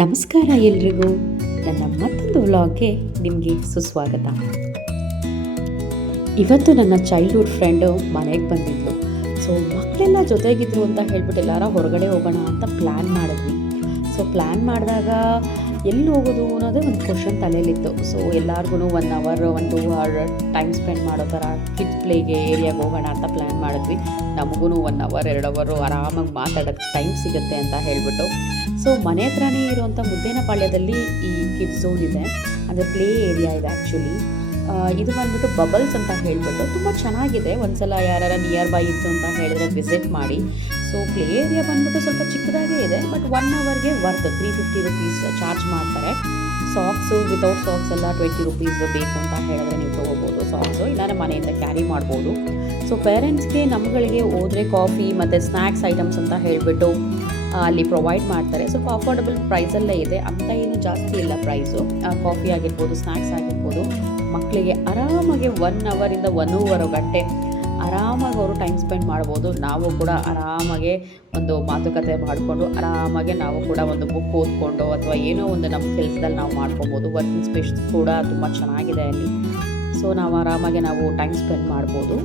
ನಮಸ್ಕಾರ ಎಲ್ರಿಗೂ. ನನ್ನ ಮತ್ತೊಂದು ವ್ಲಾಗ್ಗೆ ನಿಮಗೆ ಸುಸ್ವಾಗತ. ಇವತ್ತು ನನ್ನ ಚೈಲ್ಡ್ಹುಡ್ ಫ್ರೆಂಡು ಮನೆಗೆ ಬಂದಿದ್ಲು. ಸೊ ಮಕ್ಕಳೆಲ್ಲ ಜೊತೆಗಿದ್ರು ಅಂತ ಹೇಳ್ಬಿಟ್ಟು ಎಲ್ಲಾರ ಹೊರಗಡೆ ಹೋಗೋಣ ಅಂತ ಪ್ಲ್ಯಾನ್ ಮಾಡಿದ್ವಿ. ಸೊ ಪ್ಲ್ಯಾನ್ ಮಾಡಿದಾಗ ಎಲ್ಲಿ ಹೋಗೋದು ಅನ್ನೋದೇ ಒಂದು ಕ್ವಶನ್ ತಲೆಯಲ್ಲಿತ್ತು. ಸೊ ಎಲ್ಲರಿಗೂ 1 ಅವರ್ 1-2 ಅವರ್ ಟೈಮ್ ಸ್ಪೆಂಡ್ ಮಾಡೋ ಥರ ಕಿಡ್ಸ್ ಪ್ಲೇಗೆ ಏರಿಯಾಗೆ ಹೋಗೋಣ ಅಂತ ಪ್ಲ್ಯಾನ್ ಮಾಡಿದ್ವಿ. ನಮಗೂ 1 ಅವರ್ 2 ಅವರು ಆರಾಮಾಗಿ ಮಾತಾಡೋಕ್ಕೆ ಟೈಮ್ ಸಿಗುತ್ತೆ ಅಂತ ಹೇಳಿಬಿಟ್ಟು ಸೊ ಮನೆ ಹತ್ರನೇ ಇರುವಂಥ ಮುದ್ದೇನಪಾಳ್ಯದಲ್ಲಿ ಈ ಕಿಡ್ಸ್ ಝೋನ್ ಇದೆ, ಅಂದರೆ ಪ್ಲೇ ಏರಿಯಾ ಇದೆ ಆ್ಯಕ್ಚುಲಿ. ಇದು ಬಂದ್ಬಿಟ್ಟು ಬಬಲ್ಸ್ ಅಂತ ಹೇಳಿಬಿಟ್ಟು ತುಂಬ ಚೆನ್ನಾಗಿದೆ. ಒಂದ್ಸಲ ಯಾರು ನಿಯರ್ ಬೈ ಇತ್ತು ಅಂತ ಹೇಳಿದ್ರೆ ವಿಸಿಟ್ ಮಾಡಿ. ಸೊ ಪ್ಲೇ ಏರಿಯಾ ಬಂದ್ಬಿಟ್ಟು ಸ್ವಲ್ಪ ಚಿಕ್ಕದಾಗೇ ಇದೆ, ಬಟ್ 1 ಅವರ್ಗೆ ವರ್ತ್ 350 ರುಪೀಸ್ ಚಾರ್ಜ್ ಮಾಡ್ತಾರೆ. ಸಾಕ್ಸು ವಿತೌಟ್ ಸಾಕ್ಸ್ ಎಲ್ಲ 20 ರುಪೀಸ್ ಬೇಕು ಅಂತ ಹೇಳಿದ್ರೆ ನೀವು ತೊಗೋಬೋದು ಸಾಕ್ಸು, ಇಲ್ಲ ಮನೆಯಿಂದ ಕ್ಯಾರಿ ಮಾಡ್ಬೋದು. ಸೊ ಪೇರೆಂಟ್ಸ್ಗೆ ನಮ್ಮಗಳಿಗೆ ಹೋದರೆ ಕಾಫಿ ಮತ್ತು ಸ್ನ್ಯಾಕ್ಸ್ ಐಟಮ್ಸ್ ಅಂತ ಹೇಳಿಬಿಟ್ಟು ಅಲ್ಲಿ ಪ್ರೊವೈಡ್ ಮಾಡ್ತಾರೆ. ಸ್ವಲ್ಪ ಅಫೋರ್ಡಬಲ್ ಪ್ರೈಸಲ್ಲೇ ಇದೆ, ಅಂತ ಏನು ಜಾಸ್ತಿ ಇಲ್ಲ ಪ್ರೈಸು. ಕಾಫಿ ಆಗಿರ್ಬೋದು, ಸ್ನ್ಯಾಕ್ಸ್ ಆಗಿರ್ಬೋದು, ಮಕ್ಕಳಿಗೆ ಆರಾಮಾಗಿ 1 ಅವರಿಂದ 1.5 ಗಂಟೆ ಆರಾಮಾಗಿ ಅವರು ಟೈಮ್ ಸ್ಪೆಂಡ್ ಮಾಡ್ಬೋದು. ನಾವು ಕೂಡ ಆರಾಮಾಗೆ ಒಂದು ಮಾತುಕತೆ ಮಾಡಿಕೊಂಡು ಆರಾಮಾಗೆ ನಾವು ಕೂಡ ಒಂದು ಬುಕ್ ಓದ್ಕೊಂಡು ಅಥವಾ ಏನೋ ಒಂದು ನಮ್ಮ ಕೆಲಸದಲ್ಲಿ ನಾವು ಮಾಡ್ಕೊಬೋದು. ವರ್ಕಿಂಗ್ ಸ್ಪೇಸ್ ಕೂಡ ತುಂಬ ಚೆನ್ನಾಗಿದೆ ಅಲ್ಲಿ. ಸೊ ನಾವು ಆರಾಮಾಗೆ ನಾವು ಟೈಮ್ ಸ್ಪೆಂಡ್ ಮಾಡ್ಬೋದು.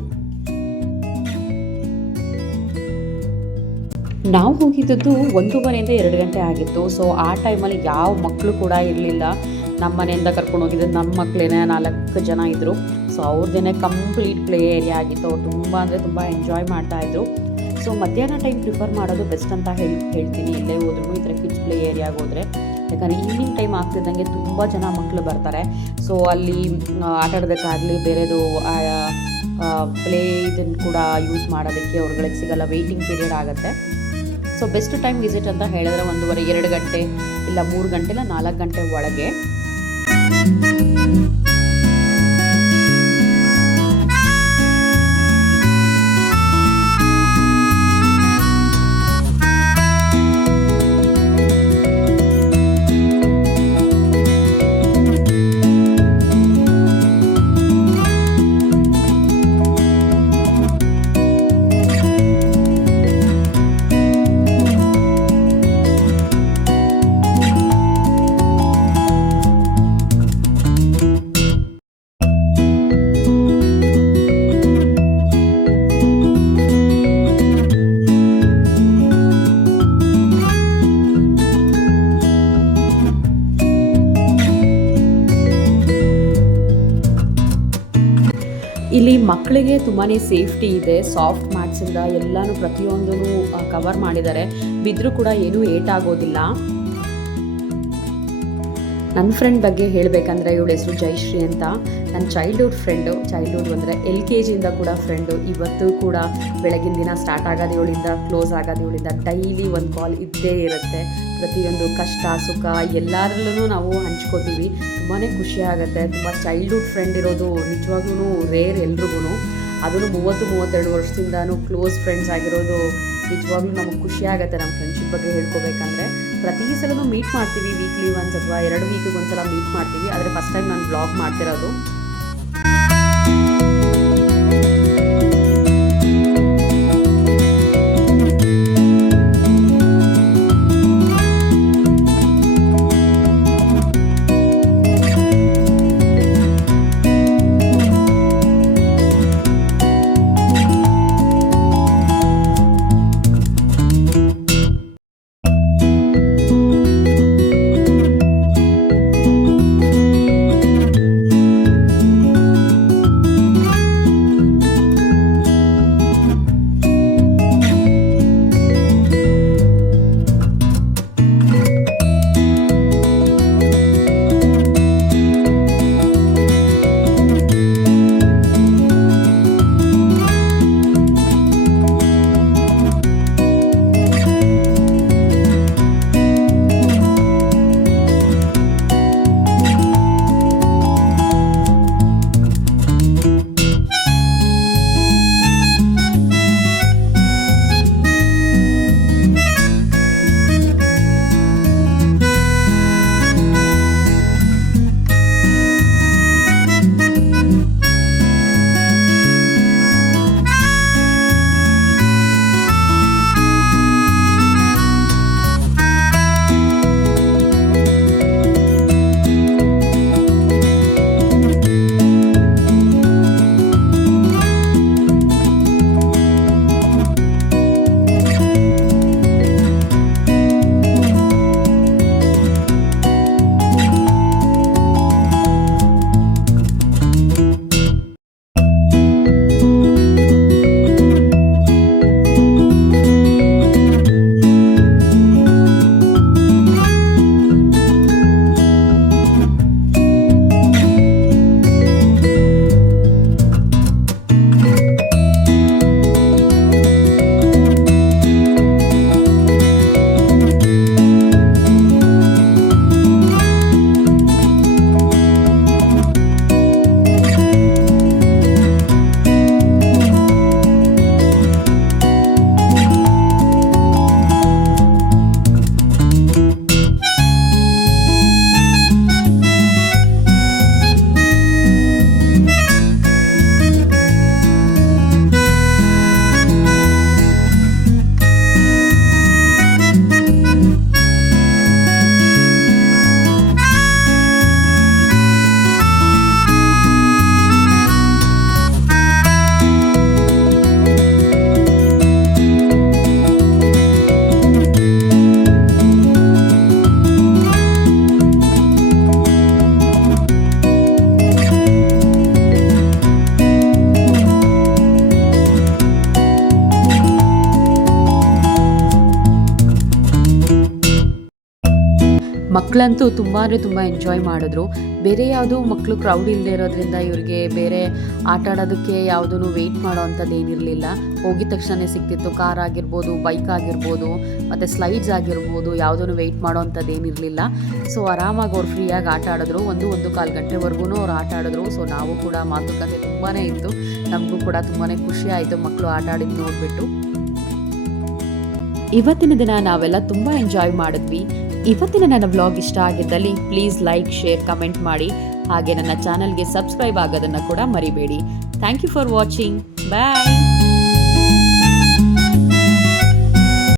ನಾವು ಹೋಗಿದ್ದದ್ದು 1:30 2 ಗಂಟೆ ಆಗಿತ್ತು. ಸೊ ಆ ಟೈಮಲ್ಲಿ ಯಾವ ಮಕ್ಕಳು ಕೂಡ ಇರಲಿಲ್ಲ. ನಮ್ಮ ಮನೆಯಿಂದ ಕರ್ಕೊಂಡು ಹೋಗಿದ್ದು ನಮ್ಮ ಮಕ್ಕಳೇನೆ 4 ಜನ ಇದ್ದರು. ಸೊ ಅವ್ರದ್ದೇ ಕಂಪ್ಲೀಟ್ ಪ್ಲೇ ಏರಿಯಾ ಆಗಿತ್ತು. ಅವ್ರು ತುಂಬ ಅಂದರೆ ತುಂಬ ಎಂಜಾಯ್ ಮಾಡ್ತಾಯಿದ್ರು. ಸೊ ಮಧ್ಯಾಹ್ನ ಟೈಮ್ ಪ್ರಿಫರ್ ಮಾಡೋದು ಬೆಸ್ಟ್ ಅಂತ ಹೇಳ್ತೀನಿ. ಎಲ್ಲೇ ಹೋದ್ರೂ ಈ ಥರ ಕಿಡ್ಸ್ ಪ್ಲೇ ಏರಿಯಾಗೆ ಹೋದರೆ, ಯಾಕಂದರೆ ಈವ್ನಿಂಗ್ ಟೈಮ್ ಆಗ್ತಿದ್ದಂಗೆ ತುಂಬ ಜನ ಮಕ್ಕಳು ಬರ್ತಾರೆ. ಸೊ ಅಲ್ಲಿ ಆಟ ಆಡೋದಕ್ಕಾಗಲಿ ಬೇರೆದು ಪ್ಲೇ ಇದನ್ನು ಕೂಡ ಯೂಸ್ ಮಾಡೋದಕ್ಕೆ ಅವ್ರುಗಳಿಗೆ ಸಿಗಲ್ಲ, ವೆಯ್ಟಿಂಗ್ ಪೀರಿಯಡ್ ಆಗುತ್ತೆ. ಸೊ ಬೆಸ್ಟ್ ಟೈಮ್ ವಿಸಿಟ್ ಅಂತ ಹೇಳಿದ್ರೆ 1:30 2 ಗಂಟೆ ಇಲ್ಲ 3 ಗಂಟೆ ಇಲ್ಲ 4 ಗಂಟೆ ಒಳಗೆ. ಇಲ್ಲಿ ಮಕ್ಕಳಿಗೆ ತುಂಬಾ ಸೇಫ್ಟಿ ಇದೆ. ಸಾಫ್ಟ್ ಮ್ಯಾಟ್ಸಿಂದ ಎಲ್ಲನೂ ಪ್ರತಿಯೊಂದೂ ಕವರ್ ಮಾಡಿದ್ದಾರೆ. ಬಿದ್ದರೂ ಕೂಡ ಏನೂ ಏಟಾಗೋದಿಲ್ಲ. ನನ್ನ ಫ್ರೆಂಡ್ ಬಗ್ಗೆ ಹೇಳಬೇಕಂದ್ರೆ ಇವಳ ಹೆಸರು ಜಯಶ್ರೀ ಅಂತ. ನನ್ನ ಚೈಲ್ಡ್ಹುಡ್ ಫ್ರೆಂಡು, ಚೈಲ್ಡ್ಹುಡ್ ಅಂದರೆ LKGಯಿಂದ ಕೂಡ ಫ್ರೆಂಡು. ಇವತ್ತು ಕೂಡ ಬೆಳಗಿನ ದಿನ ಸ್ಟಾರ್ಟ್ ಆಗೋದು ಇವಳಿಂದ, ಕ್ಲೋಸ್ ಆಗೋದು ಇವಳಿಂದ. ಡೈಲಿ ಒಂದು ಕಾಲ್ ಇದ್ದೇ ಇರುತ್ತೆ. ಪ್ರತಿಯೊಂದು ಕಷ್ಟ ಸುಖ ಎಲ್ಲರಲ್ಲೂ ನಾವು ಹಂಚ್ಕೋತೀವಿ. ತುಂಬಾ ಖುಷಿ ಆಗುತ್ತೆ. ತುಂಬ ಚೈಲ್ಡ್ಹುಡ್ ಫ್ರೆಂಡ್ ಇರೋದು ನಿಜವಾಗ್ಲೂ ರೇರ್ ಎಲ್ರಿಗೂ. ಅದನ್ನು 30-32 ವರ್ಷದಿಂದನೂ ಕ್ಲೋಸ್ ಫ್ರೆಂಡ್ಸ್ ಆಗಿರೋದು ನಿಜವಾಗ್ಲೂ ನಮಗೆ ಖುಷಿ ಆಗುತ್ತೆ. ನಮ್ಮ ಫ್ರೆಂಡ್ಶಿಪ್ ಬಗ್ಗೆ ಹೇಳ್ಕೋಬೇಕಂದ್ರೆ ಪ್ರತಿ ಸಲನೂ ಮೀಟ್ ಮಾಡ್ತೀವಿ, ವೀಕ್ಲಿ ಒನ್ಸ್ ಅಥವಾ 2 ವೀಕಿಗೆ ಒಂದ್ಸಲ ಮೀಟ್ ಮಾಡ್ತೀವಿ. ಆದರೆ ಫಸ್ಟ್ ಟೈಮ್ ನಾನು ಬ್ಲಾಗ್ ಮಾಡ್ತಿರೋದು. ಮಕ್ಕಳಂತೂ ತುಂಬ ಅಂದರೆ ತುಂಬ ಎಂಜಾಯ್ ಮಾಡಿದ್ರು. ಬೇರೆ ಯಾವುದೂ ಮಕ್ಕಳು ಕ್ರೌಡ್ ಇಲ್ಲದೆ ಇರೋದ್ರಿಂದ ಇವ್ರಿಗೆ ಬೇರೆ ಆಟ ಆಡೋದಕ್ಕೆ ಯಾವುದೂ ವೆಯ್ಟ್ ಮಾಡೋ ಅಂಥದ್ದು ಏನಿರಲಿಲ್ಲ. ಹೋಗಿದ ತಕ್ಷಣ ಸಿಗ್ತಿತ್ತು. ಕಾರ್ ಆಗಿರ್ಬೋದು, ಬೈಕ್ ಆಗಿರ್ಬೋದು, ಮತ್ತು ಸ್ಲೈಡ್ಸ್ ಆಗಿರ್ಬೋದು, ಯಾವುದೂ ವೆಯ್ಟ್ ಮಾಡೋ ಅಂಥದ್ದು ಏನಿರಲಿಲ್ಲ. ಸೊ ಆರಾಮಾಗಿ ಅವ್ರು ಫ್ರೀಯಾಗಿ ಆಟ ಆಡಿದ್ರು. 1-1.25 ಗಂಟೆವರೆಗೂ ಅವ್ರು ಆಟ ಆಡಿದ್ರು. ಸೊ ನಾವು ಕೂಡ ಮಾತುಕತೆ ತುಂಬಾ ಇತ್ತು. ನಮಗೂ ಕೂಡ ತುಂಬಾ ಖುಷಿ ಆಯಿತು ಮಕ್ಕಳು ಆಟ ಆಡಿದ್ದು ನೋಡಿಬಿಟ್ಟು. ಇವತ್ತಿನ ದಿನ ನಾವೆಲ್ಲ ತುಂಬ ಎಂಜಾಯ್ ಮಾಡಿದ್ವಿ. ಇವತ್ತಿನ ನನ್ನ ವ್ಲಾಗ್ ಇಷ್ಟ ಆಗಿದ್ದಲ್ಲಿ ಪ್ಲೀಸ್ ಲೈಕ್, ಶೇರ್, ಕಮೆಂಟ್ ಮಾಡಿ. ಹಾಗೆ ನನ್ನ ಚಾನಲ್ಗೆ ಸಬ್ಸ್ಕ್ರೈಬ್ ಆಗೋದನ್ನು ಕೂಡ ಮರಿಬೇಡಿ. Thank you for watching. Bye.